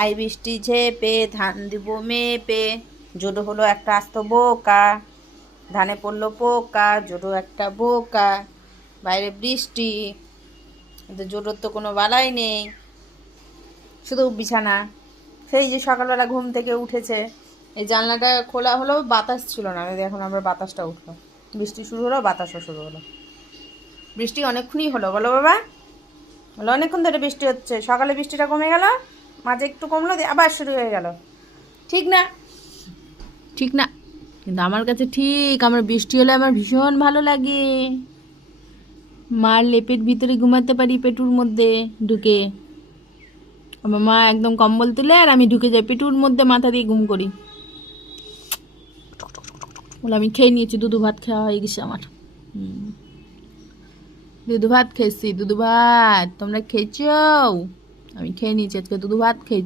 I বৃষ্টি ঝেপে ধান দিব মেপে, জোডো হলো একটা আস্ত বোকা, ধানে পড়লো পোকা, জোডো একটা বোকা, বাইরে বৃষ্টি, কিন্তু জোডোর তো কোনো বালাই নেই, শুধু বিছানা। সেই যে সকালবেলা ঘুম থেকে উঠেছে, এই জানলাটা খোলা হলো, বাতাস ছিল না, এখন আমরা বাতাসটা উঠলো, বৃষ্টি শুরু হলো, বাতাসও শুরু হলো। বৃষ্টি অনেকক্ষণই হলো, বলো বাবা, বলো অনেকক্ষণ ধরে বৃষ্টি হচ্ছে। সকালে বৃষ্টিটা কমে গেল, মাঝে একটু কমলো, দিয়ে আবার শুরু হয়ে গেল। ঠিক না? ঠিক না, কিন্তু আমার কাছে ঠিক। আমার বৃষ্টি হলে আমার ভীষণ ভালো লাগে। মার লেপের ভিতরে ঘুমাতে পারি, পেটুর মধ্যে ঢুকে। আমার মা একদম কম্বল তুলে আর আমি ঢুকে যাই পেটুর মধ্যে, মাথা দিয়ে ঘুম করি। বলে আমি খেয়ে নিয়েছি, দুধু ভাত খাওয়া হয়ে গেছে আমার। দুধু ভাত খেয়েছি, দুধু ভাত। তোমরা খেয়েছো? আমি খেয়ে নিয়েছি আজকে, দুধু ভাত খেয়েছি।